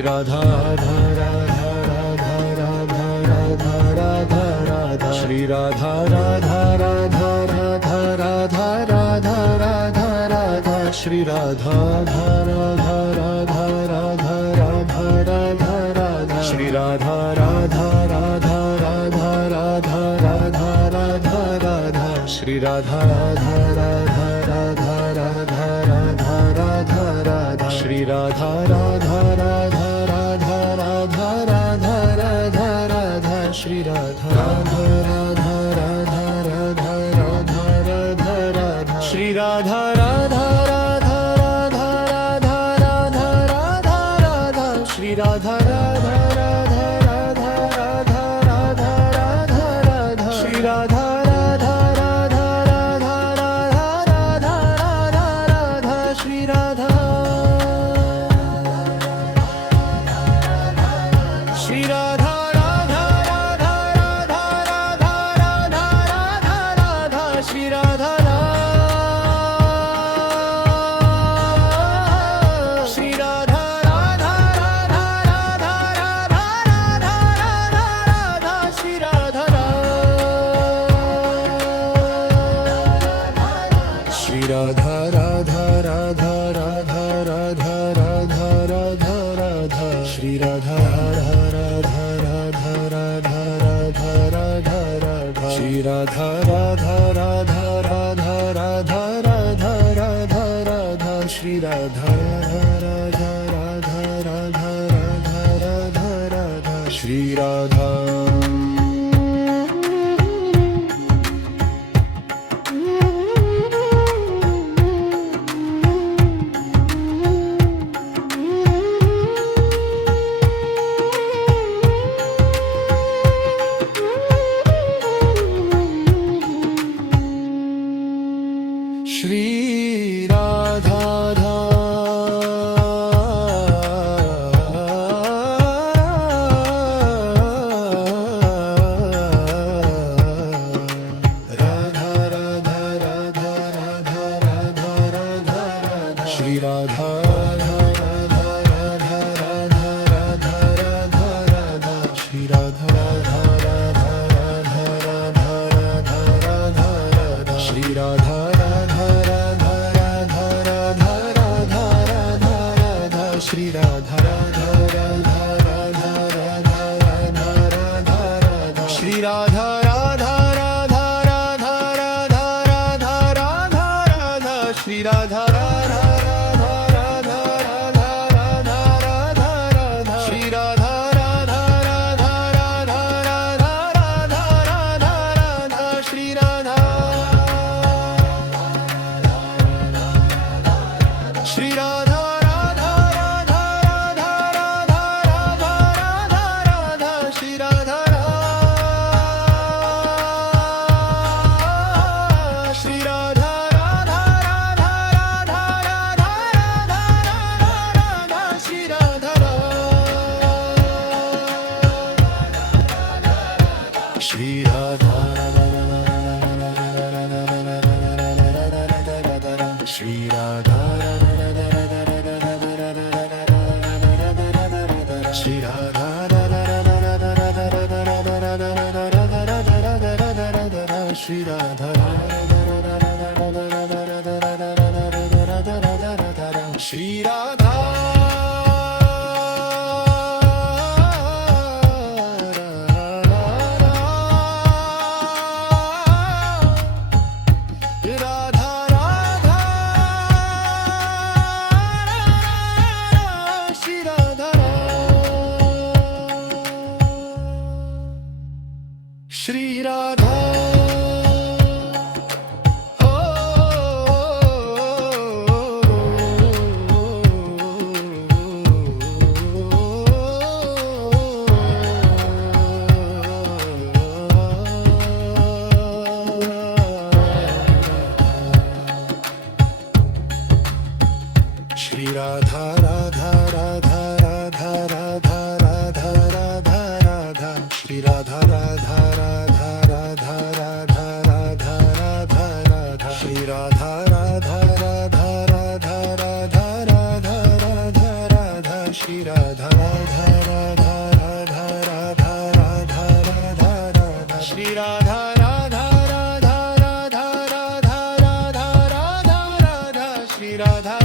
Shri Radha Radha Radha Radha Radha Radha Radha Radha Shri Radha Radha Radha Radha Radha Radha Radha Radha Shri Radha Radha Radha Radha Radha Radha Radha Shri Radha Radha Radha Radha Radha Radha Radha Radha Shri Radha Radha Radha Radha Radha Radha Radha Radha Shri Radha Radha Radha Radha Radha Radha Radha Radha Shri Radha Radha Radha Radha Radha Radha Radha Radha Shri Radha Radha Radha Radha Radha Radha Radha Radha Shri Radha Radha Radha Radha Radha Radha Radha Radha Shri Radha Radha Radha Radha Radha Radha Radha Radha Shri Radha Shri Radha Radha Radha Radha Radha Radha Radha Radha Shri Radha Shri Radha Radha Radha Radha Radha Radha Radha Radha Shri Radha Shri Radha Radha Radha Radha Radha Radha Radha Radha Shri Radha Radha Radha Radha Radha Radha Radha Shri Radha Radha Radha Radha Radha Radha Radha Radha Shri Radha Radha Radha Radha Radha Radha Radha Shri Radha Shri Radha Radha Radha Radha Radha Radha Radha Radha Shri Radha Radha Radha Radha Radha Radha Radha Shri Radha Radha Radha Radha Radha Radha Radha Radha Shri Radha Shri Radha Radha Radha Radha Radha Radha Radha Radha Shri Radha Radha Radha Radha Radha Radha Radha Radha Shri Radha Radha Radha Radha Radha Radha Radha Radha Shri Radha Radha Radha Radha Radha Radha Radha Radha Shri Radha Shri Radha Shri Radha Shri Radha Shri Radha Shri Radha Shri Radha Shri Radha Shri Radha Radha Radha Radha Radha Radha Radha Radha Shri Radha Radha Radha Radha Radha Radha Radha Radha Shri Radha Radha Radha Radha Radha Radha Radha Radha Shri Radha Shri Radha Radha Radha Radha Radha Radha Radha Radha Shri Radha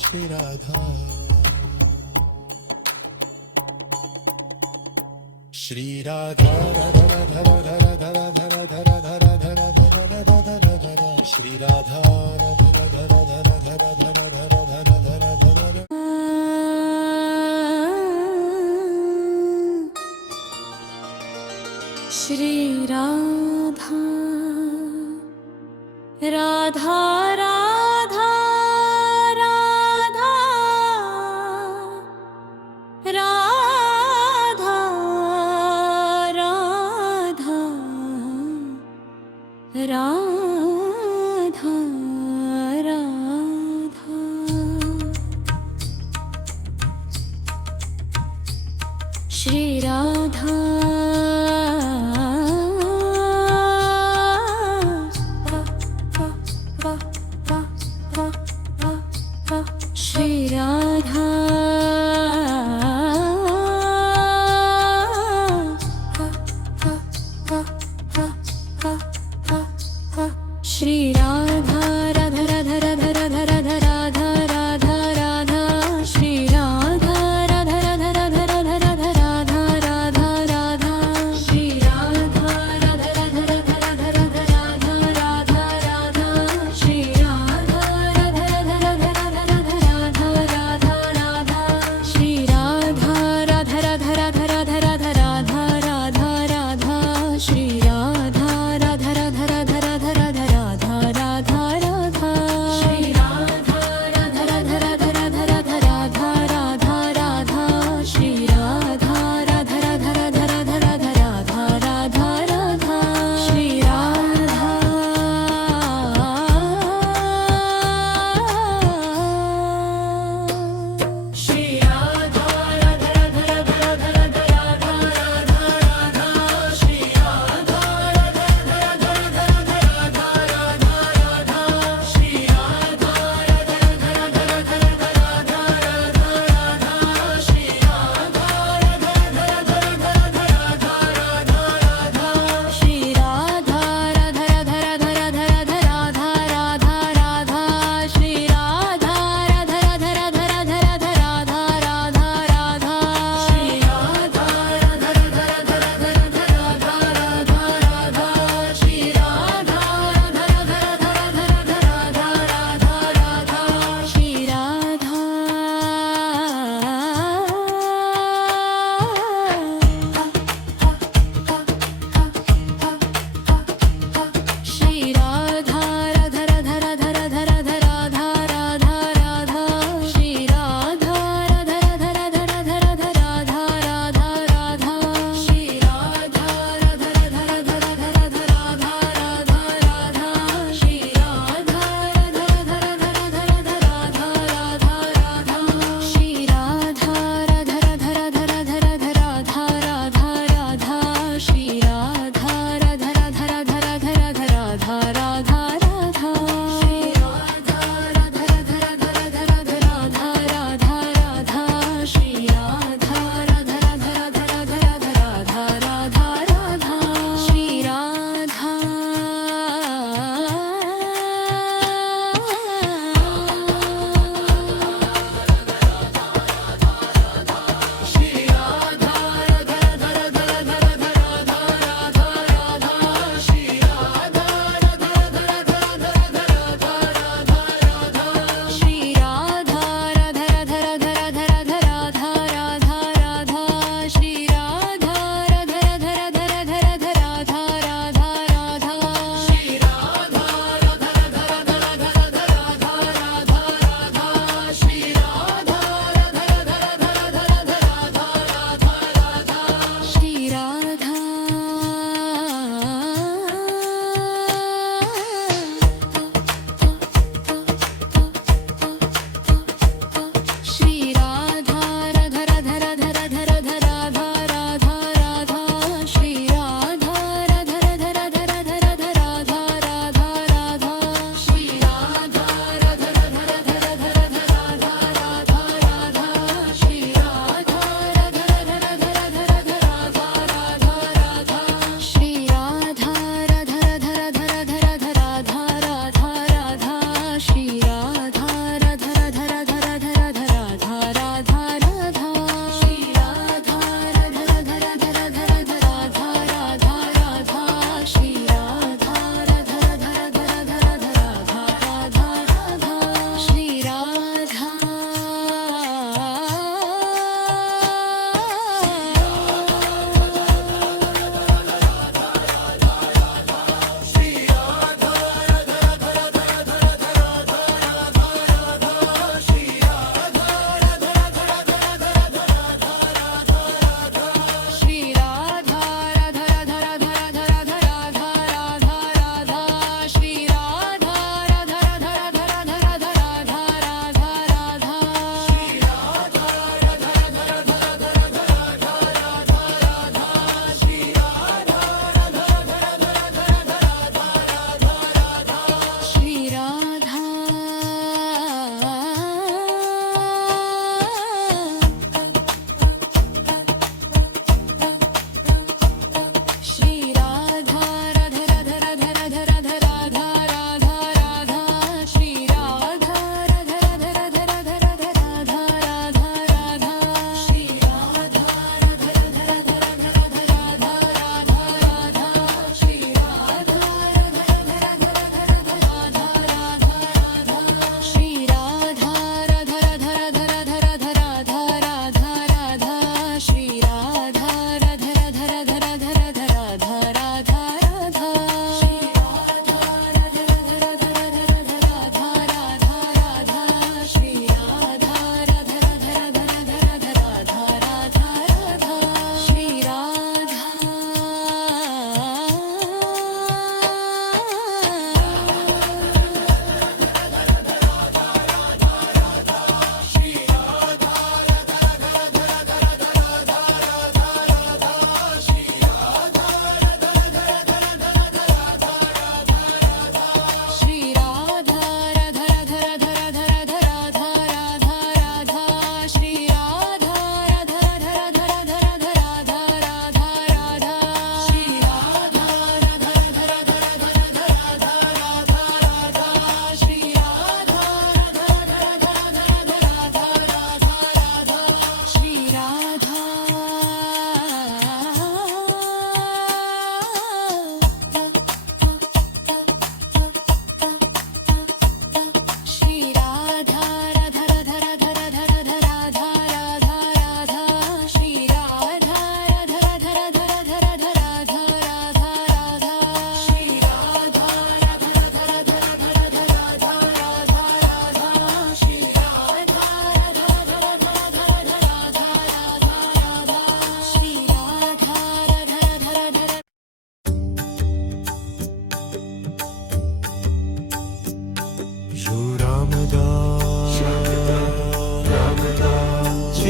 Shri Radha Shri Radha Radha Radha Radha Radha Radha Radha Radha Radha Shri Radha Radha Radha Radha Radha Radha Radha Radha Radha Shri Radha Radha Radha Radha Radha Radha Radha Radha Radha Shri Radha Radha Radha Radha Radha Radha Radha Radha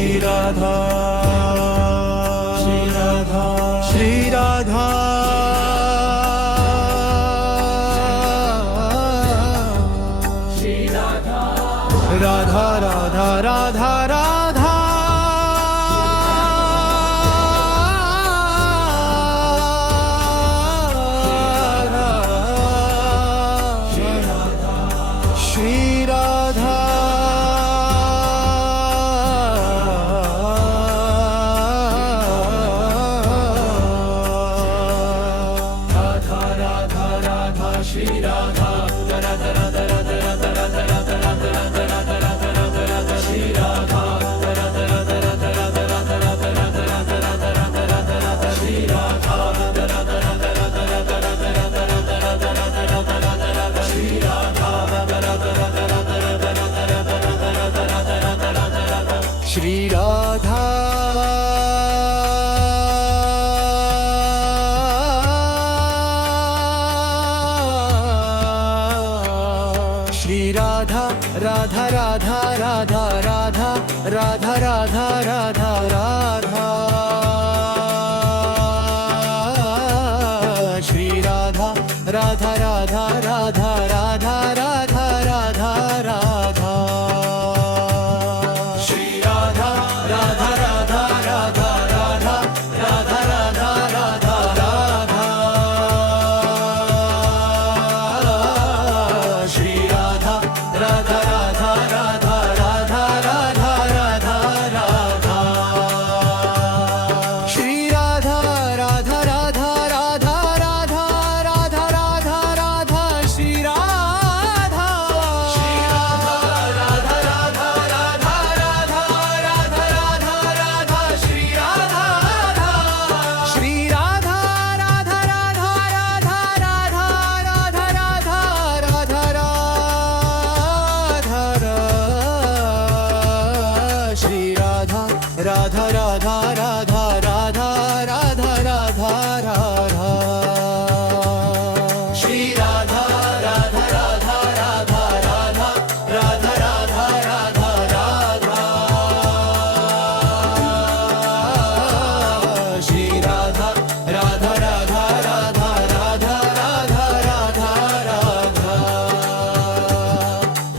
Shri Radha Shri Radha Shri Radha Shri Radha Radha Radha Radha Radha Shri Radha Radha Radha Radha Shri Radha Radha Radha Radha Radha Radha Radha Radha Radha Radha Radha Radha Radha Shri Radha Radha Radha Radha Radha Radha Radha Radha Radha Radha Radha Radha Radha Shri Radha Radha Radha Radha Radha Radha Radha Radha Radha Radha Radha Radha Radha Radha Shri Radha Radha Radha Radha Radha Radha Radha Radha Radha Radha Radha Radha Radha Shri Radha Shri Radha Radha Radha Radha Radha Radha Radha Radha Radha Shri Radha Radha Radha Radha Radha Radha Radha Radha Shri Radha Radha Radha Radha Radha Radha Radha Radha Radha Shri Radha Radha Radha Radha Radha Radha Radha Radha Shri Radha Radha Radha Radha Radha Radha Radha Radha Shri Radha Shri Radha Radha Radha Radha Radha Radha Radha Radha Shri Radha Shri Radha Radha Radha Radha Radha Radha Radha Radha Radha Shri Radha Radha Radha Radha Radha Radha Radha Radha Shri Radha Radha Radha Radha Radha Radha Radha Radha Radha Shri Radha Radha Radha Radha Radha Radha Radha Radha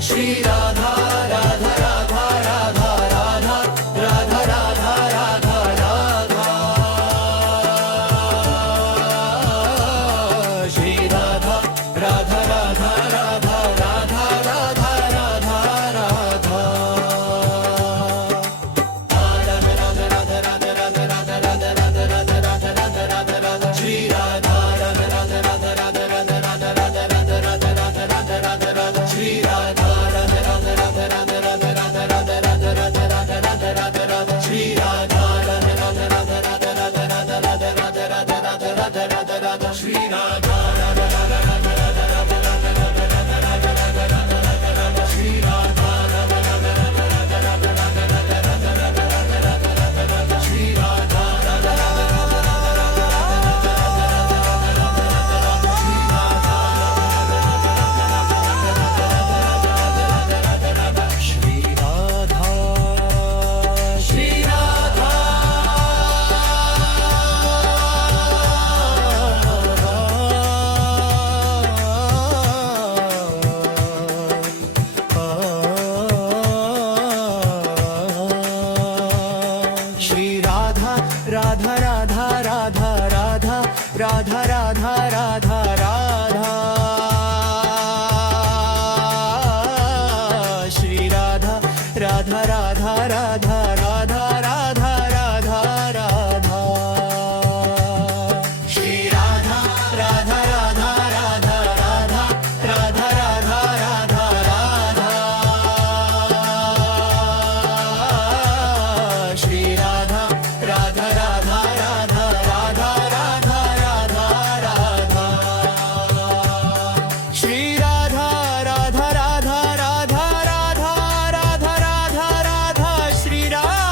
Shri Radha Radha Radha Radha Radha Radha Radha Radha Radha Shri Radha Radha Radha Radha Radha Radha Radha Radha Shri Radha Radha Radha Radha Radha Radha Radha Radha Radha Radha Radha Radha Radha Radha Shri Radha Radha Radha Radha Radha Radha Radha Radha Radha Radha Radha Radha Radha Radha Shri Radha Radha Radha Radha Radha Radha Radha Radha Radha Radha Radha Radha Radha Radha Shri Radha Radha Radha Radha Radha Radha Radha Radha Radha Radha Radha Radha Radha Shri Radha Radha Radha Radha Radha Radha Radha Radha Radha Radha Radha Radha Radha Shri Radha Radha Radha Shri Radha Shri Radha Shri Radha Radha Radha Radha Radha Radha Radha Radha Radha Shri Radha Radha Radha Radha Radha Radha Radha Radha Shri Radha Radha Radha Radha Radha Radha Radha Radha Radha Shri Radha Radha Radha Radha Radha Radha Radha Radha Shri Radha Radha Radha Radha Radha Radha Radha Radha Shri Radha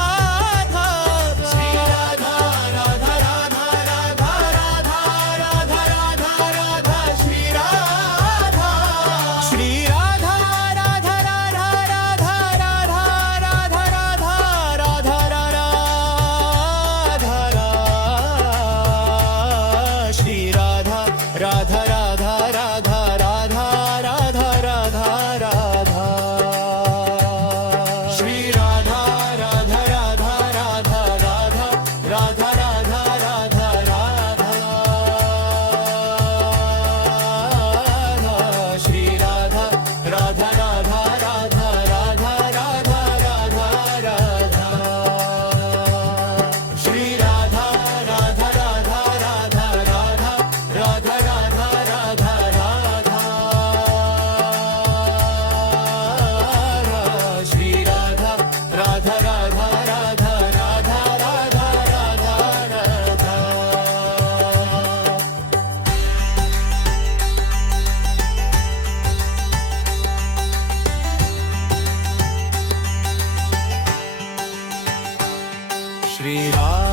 Shri Radha